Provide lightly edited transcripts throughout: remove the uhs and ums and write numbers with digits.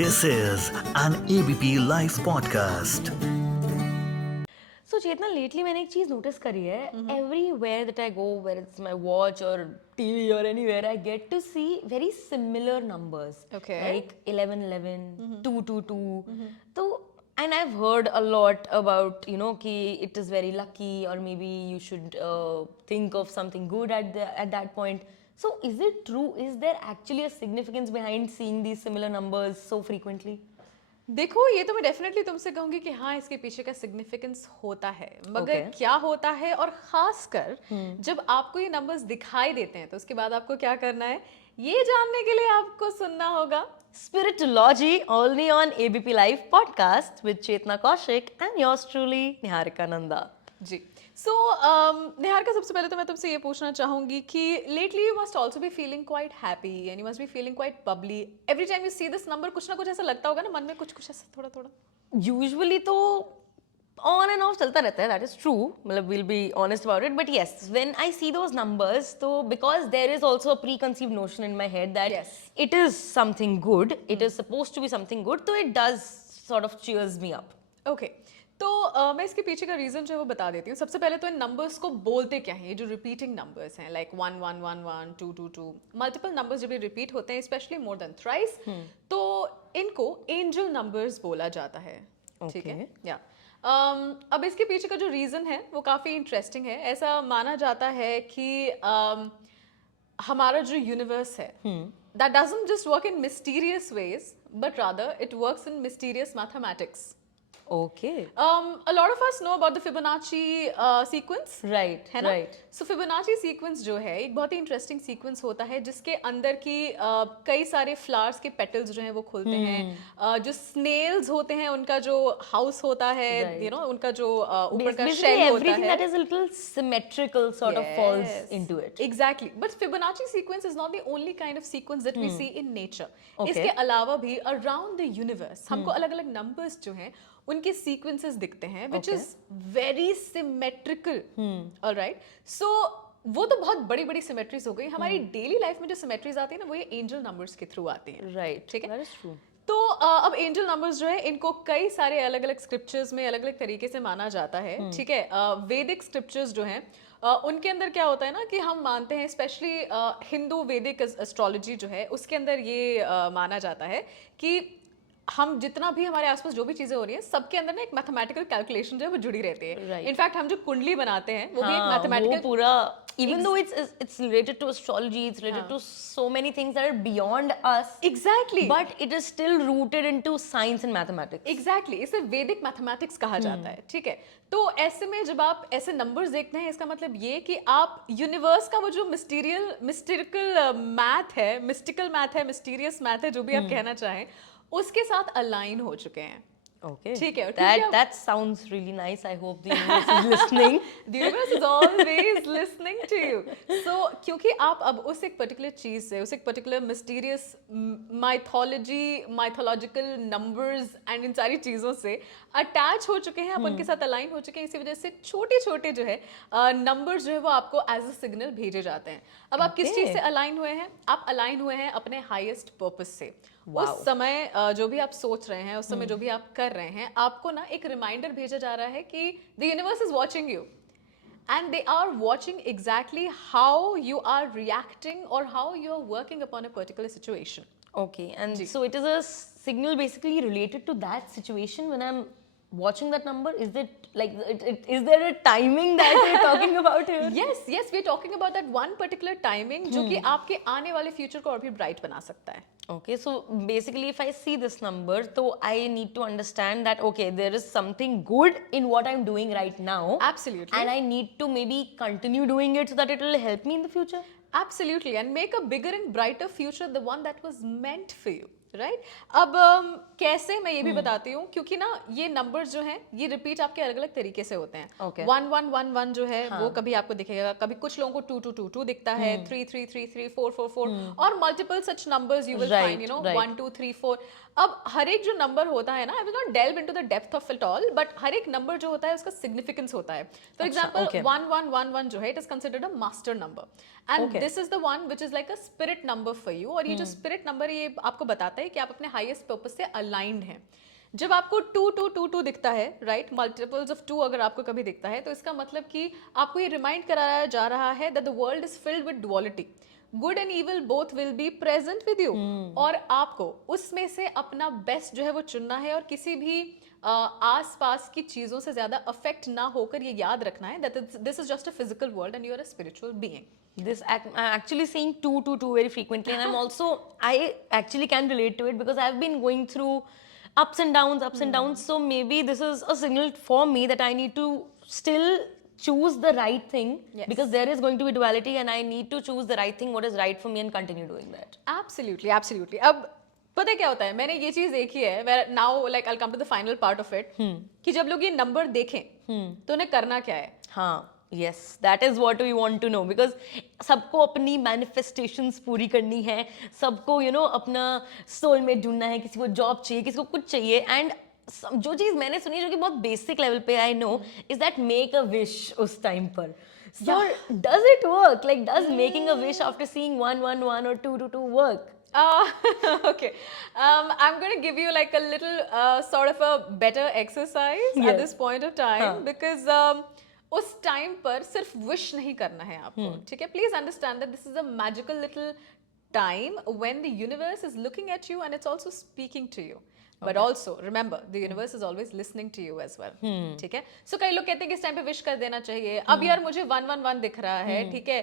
This is an ABP Life podcast. So Chetna lately मैंने एक चीज नोटिस करी है everywhere that I go where it's my watch और टीवी और anywhere I get to see very similar numbers Okay. Like 11 11 2 2 2 तो and I've heard a lot about कि it is very lucky or maybe you should think of something good at that point. So is it true? Is there actually a significance behind seeing these similar numbers so frequently? देखो, ये तो मैं definitely तुमसे कहूंगी कि हाँ, इसके पीछे का सिग्निफिकेंस होता है, मगर Okay. क्या होता है और खासकर जब आपको ये नंबर्स दिखाई देते हैं तो उसके बाद आपको क्या करना है, ये जानने के लिए आपको सुनना होगा Spiritology only on ABP Live podcast with Chetna Kaushik and yours truly Niharika Nanda. जी. सो निहारिका, सबसे पहले तो मैं तुमसे ये पूछना चाहूंगी कि lately you must also be feeling quite happy and you must be feeling quite Babli every time you see this number. कुछ ना कुछ ऐसा लगता होगा ना मन में, कुछ कुछ ऐसा थोड़ा थोड़ा. Usually तो on and off चलता रहता है, that is true. मतलब we'll be honest about it. But yes, when I see those numbers, तो because there is also a preconceived notion in my head that Yes. it is something good, it is supposed to be something good, so it does sort of cheers me up. Okay. तो मैं इसके पीछे का reason जो है वो बता देती हूँ. सबसे पहले तो इन नंबर्स को बोलते क्या हैं, ये जो रिपीटिंग नंबर्स हैं लाइक 1 1 1 1 2 2 2, मल्टीपल नंबर्स जब ये रिपीट होते हैं स्पेशली मोर देन थ्राइस, तो इनको एंजल नंबर्स बोला जाता है. ठीक है. या अब इसके पीछे का जो रीजन है वो काफी इंटरेस्टिंग है. ऐसा माना जाता है कि हमारा जो यूनिवर्स है that doesn't just work in mysterious ways but rather it works in mysterious mathematics. Okay. A lot of us know about the Fibonacci sequence. Right. है ना? Right. So Fibonacci sequence जो है एक बहुत ही इंटरेस्टिंग सीक्वेंस होता है जिसके अंदर की कई सारे फ्लावर्स के पेटल्स जो हैं वो खुलते हैं. जो स्नेल्स होते हैं उनका जो हाउस होता है, Right. you know, उनका जो ऊपर का Basically शेल होता everything है. that is a little symmetrical sort of falls into it. Exactly. But Fibonacci sequence is not the only kind of sequence that we see in nature. Okay. इसके अलावा भी around the universe हमको अलग-अलग numbers जो हैं उनके sequences दिखते हैं, which Okay. is very symmetrical. All right. So वो तो बहुत बड़ी-बड़ी symmetries हो गई. हमारी डेली लाइफ में जो symmetries आती है ना वो ये angel numbers के थ्रू आती हैं. Right. ठीक है? That is true. तो अब एंजल नंबर्स जो है इनको कई सारे अलग अलग स्क्रिप्चर्स में अलग अलग तरीके से माना जाता है. ठीक है. वैदिक स्क्रिप्चर्स जो हैं उनके अंदर क्या होता है ना कि हम मानते हैं, स्पेशली हिंदू वैदिक एस्ट्रोलॉजी जो है उसके अंदर ये माना जाता है कि हम जितना भी हमारे आसपास जो भी चीजें हो रही हैं सबके अंदर ना एक मैथमेटिकल कैलकुलेशन जो है वो जुड़ी रहती है. Right. इनफैक्ट हम जो कुंडली बनाते हैं वो भी एक हाँ, मैथमेटिकल वो पूरा even though it's related to astrology, it's related to so many things that are beyond us, exactly but it is still rooted into science and mathematics. Exactly इसे वैदिक मैथमेटिक्स कहा जाता है. ठीक है. तो ऐसे में जब आप ऐसे नंबर्स देखते हैं इसका मतलब ये कि आप यूनिवर्स का वो जो मिस्टिकल मैथ है, मिस्टीरियस मैथ है, जो भी आप कहना चाहें, उसके साथ अलाइन हो चुके हैं. Okay. ठीक है. और क्योंकि आप- That sounds really nice. I hope the universe is listening. The universe is always listening to you. So क्योंकि आप अब उस एक पर्टिकुलर चीज से, उस एक particular mysterious mythological numbers and in सारी चीजों से अटैच हो चुके हैं, आप उनके साथ अलाइन हो चुके हैं, इसी वजह से छोटे छोटे जो है नंबर्स जो है वो आपको एज अ सिग्नल भेजे जाते हैं. अब आप किस Okay. चीज से अलाइन हुए हैं? आप अलाइन हुए हैं अपने हाईएस्ट पर्पस से. Wow. उस समय जो भी आप सोच रहे हैं, उस समय जो भी आप कर रहे हैं, आपको ना एक रिमाइंडर भेजा जा रहा है कि the universe is watching you and they are watching exactly how you are reacting or how you are working upon a particular situation. Okay, and so it is a signal basically related to that situation when I'm watching that number. Is it like is there a timing that we're talking about here? Yes, we're talking about that one particular timing जो कि आपके आने वाले future को और भी bright बना सकता है. Okay, so basically if I see this number, so I need to understand that okay, there is something good in what I'm doing right now. Absolutely. And I need to maybe continue doing it so that it will help me in the future. Absolutely, and make a bigger and brighter future, the one that was meant for you. Right. अब कैसे, मैं ये भी बताती हूँ, क्योंकि ना ये नंबर्स जो हैं ये रिपीट आपके अलग अलग तरीके से होते हैं. Okay. 1 1 1 1 जो है वो कभी आपको दिखेगा, कभी कुछ लोगों को 2 2 2 2 दिखता है, 3 3 3 3 4 4 4 और multiple such numbers you will find, you know, 1 2 3 4. अब हर एक जो नंबर होता है ना, I will not delve into the depth of it all, but हर एक नंबर जो होता है उसका सिग्निफिकेंस होता है. For example okay. 1 1 1 1 जो है it is considered a master number, and this is the one which is like a spirit number for you. और ये जो स्पिरिट नंबर ये आपको बताता बताता है कि आप अपने हाईएस्ट पर्पस से अलाइंड हैं। जब आपको 2 दिखता है, राइट, मल्टीपल्स ऑफ 2 अगर आपको कभी दिखता है, तो इसका मतलब कि आपको ये रिमाइंड कराया जा रहा है that the world is filled with duality, good and evil both will be present with you, और आपको उसमें से अपना बेस्ट जो है वो चुनना है, और किसी भी आसपास की चीजों से ज्यादा अफेक्ट ना होकर ये याद रखना है that this is just a physical world and you are a spiritual being. I'm actually seeing 222 very frequently, and I actually can relate to it because I've been going through ups and downs. So maybe this is a signal for me that I need to still choose the right thing, Yes. because there is going to be duality, and I need to choose the right thing, what is right for me, and continue doing that. Absolutely absolutely. अब पता है क्या होता है, मैंने ये चीज देखी है, now like I will come to the final part of it, कि जब लोग ये नंबर देखें तो उन्हें करना क्या है. हाँ, yes, that is what we want to know, because सबको अपनी manifestations पूरी करनी है, सबको अपना सोल में ढूंढना है, किसी को जॉब चाहिए, किसी को कुछ चाहिए, एंड जो चीज मैंने सुनी जो कि बहुत बेसिक लेवल पे I know is that make a wish उस टाइम पर. So does it work? Like, does making a wish after seeing 111 or 222 work? Okay. I'm going to give you like a little sort of a better exercise at Yes. this point of time, because उस time पर सिर्फ wish नहीं करना है आपको, ठीक है. Please understand that this is a magical little time when the universe is looking at you and it's also speaking to you. But also remember, the universe is always listening to you as well. ठीक है. So कई लोग कहते हैं कि इस time पे wish कर देना चाहिए. अब यार मुझे 111 दिख रहा है, ठीक है.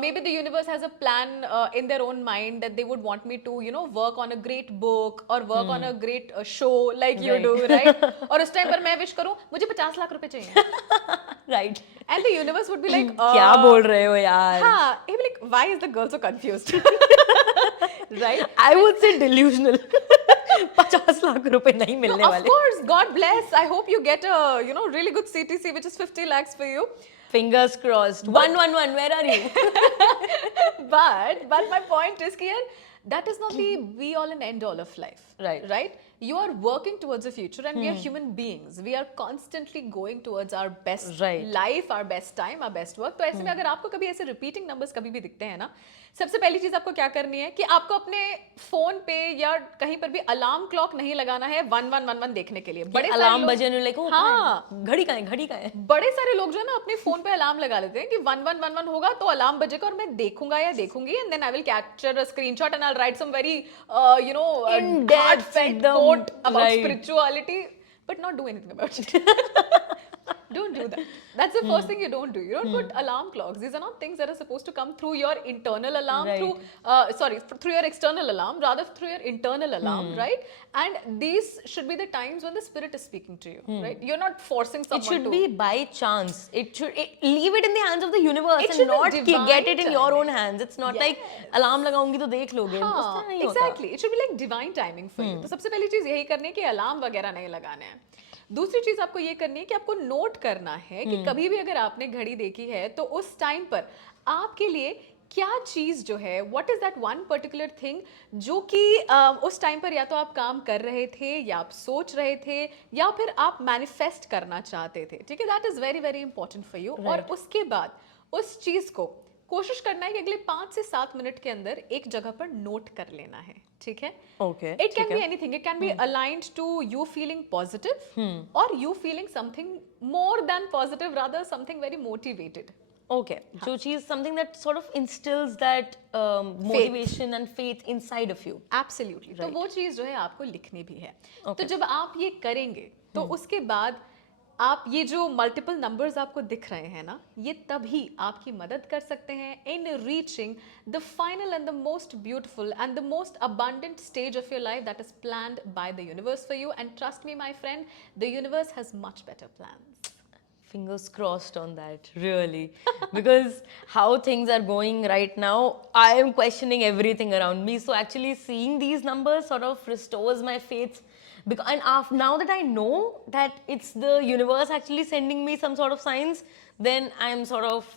Maybe the universe has a plan in their own mind that they would want me to, work on a great book or work on a great show like you do, right? और उस time पर मैं wish करूं मुझे 50 लाख रुपए चाहिए. Right. And the universe would be like, क्या बोल रहे हो यार? हाँ, he'd be like, why is the girl so confused? Right? I would say delusional. 50 lakh रुपए नहीं मिलने Of वाले. course, God bless. I hope you get a, really good CTC, which is 50 lakhs for you. Fingers crossed. 111, where are you? But my point is here, that is not the be all and end all of life. Right. Right? You are working towards a future, and we are human beings. We are constantly going towards our best Right. life, our best time, our best work. तो ऐसे में अगर आपको कभी ऐसे repeating numbers कभी भी दिखते हैं ना, सबसे पहली चीज आपको क्या करनी है कि आपको अपने फोन पे या कहीं पर भी अलार्म क्लॉक नहीं लगाना है 1111 देखने के लिए. बड़े सारे अलार्म लोग- बजे नहीं लाइक हाँ, घड़ी का है. बड़े सारे लोग जो है ना अपने फोन पे अलार्म लगा लेते हैं कि 1111 होगा तो अलार्म बजेगा और मैं देखूंगा या देखूंगी, and then I will capture a screenshot and I will write some very In-depth, heartfelt एकदम, quote about right. spirituality, but not do anything about it. Don't do that. That's the first thing you don't do. You don't put alarm clocks. These are not things that are supposed to come through your internal alarm, Right. through your external alarm, rather through your internal alarm, right? And these should be the times when the spirit is speaking to you, right? You're not forcing someone It should to. be by chance. Leave it in the hands of the universe It and should be not divine get it in your own timing. hands. It's not Yes. like alarm लगाऊंगी तो देख लोगे. उस हाँ, तरह नहीं होता. exactly. It should be like divine timing for you. तो सबसे पहली चीज यही करनी है कि अलार्म वगैरह नहीं लगाने हैं. दूसरी चीज आपको ये करनी है कि आपको नोट करना है कि कभी भी अगर आपने घड़ी देखी है तो उस टाइम पर आपके लिए क्या चीज जो है, what is that one particular thing जो कि उस टाइम पर या तो आप काम कर रहे थे या आप सोच रहे थे या फिर आप मैनिफेस्ट करना चाहते थे. ठीक है, that is very very important for you. और उसके बाद उस चीज को कोशिश करना है कि अगले 5 से 7 मिनट के अंदर एक जगह पर नोट कर लेना है. ठीक है. Okay. It can be anything. It can be aligned to you feeling positive or you feeling something more than positive, rather something very motivated. Okay. जो चीज something that sort of instills that motivation and faith inside of you. Absolutely. तो वो चीज जो है आपको लिखनी भी है. तो जब आप ये करेंगे तो उसके बाद आप ये जो मल्टीपल नंबर्स आपको दिख रहे हैं ना, ये तभी आपकी मदद कर सकते हैं इन reaching the final and the most beautiful and the most abundant stage of your life that is planned by the universe for you. And trust me my friend, the universe has much better plans. Fingers crossed on that, really. Because how things are going right now, I am questioning everything around me. So actually seeing these numbers sort of restores my faith. And now that I know that it's the universe actually sending me some sort of signs, then I'm sort of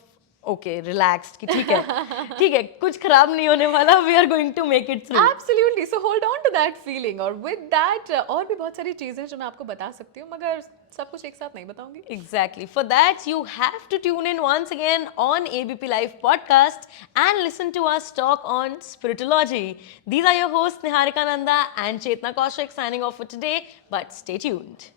okay relaxed कि ठीक है कुछ खराब नहीं होने वाला, we are going to make it through. Absolutely. So hold on to that feeling. और with that और भी बहुत सारी चीजें जो मैं आपको बता सकती हूँ, मगर सब कुछ एक साथ नहीं बताऊंगी. Exactly. For that, you have to tune in once again on ABP Live podcast and listen to us talk on spiritology. These are your hosts Niharika Nanda and Chetna Kaushik signing off for today, but stay tuned.